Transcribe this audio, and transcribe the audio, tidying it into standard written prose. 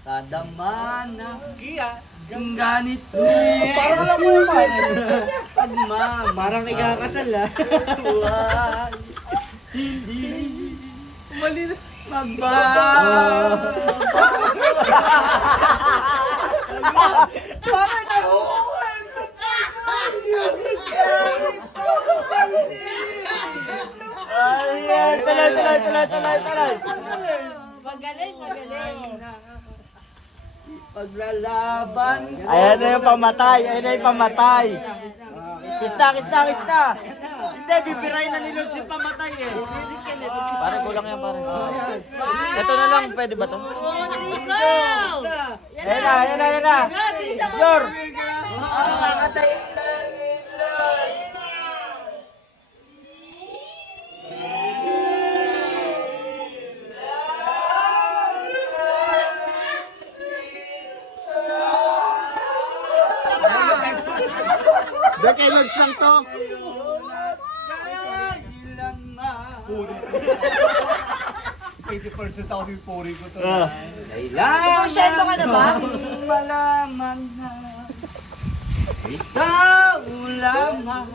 Kadama na ang ganito. Parang alam mo naman. Parang ikakasal ah. Tuway. Hindi. Mali na. Parang nahuhuan. Ay, talay. Magaling. Paglalaban. Ayan na yung pamatay. Kista. Hindi, bibirayin na ni Lods yung pamatay eh. Pare, kulang yan pare. Ito na lang, pwede ba to? Rodrigo! Ayan na. Jor! Ba't kay Lods lang to? Ilang na. 80% ako yung puri ko to. Kailangan ka na ba? malaman na ikaw lamang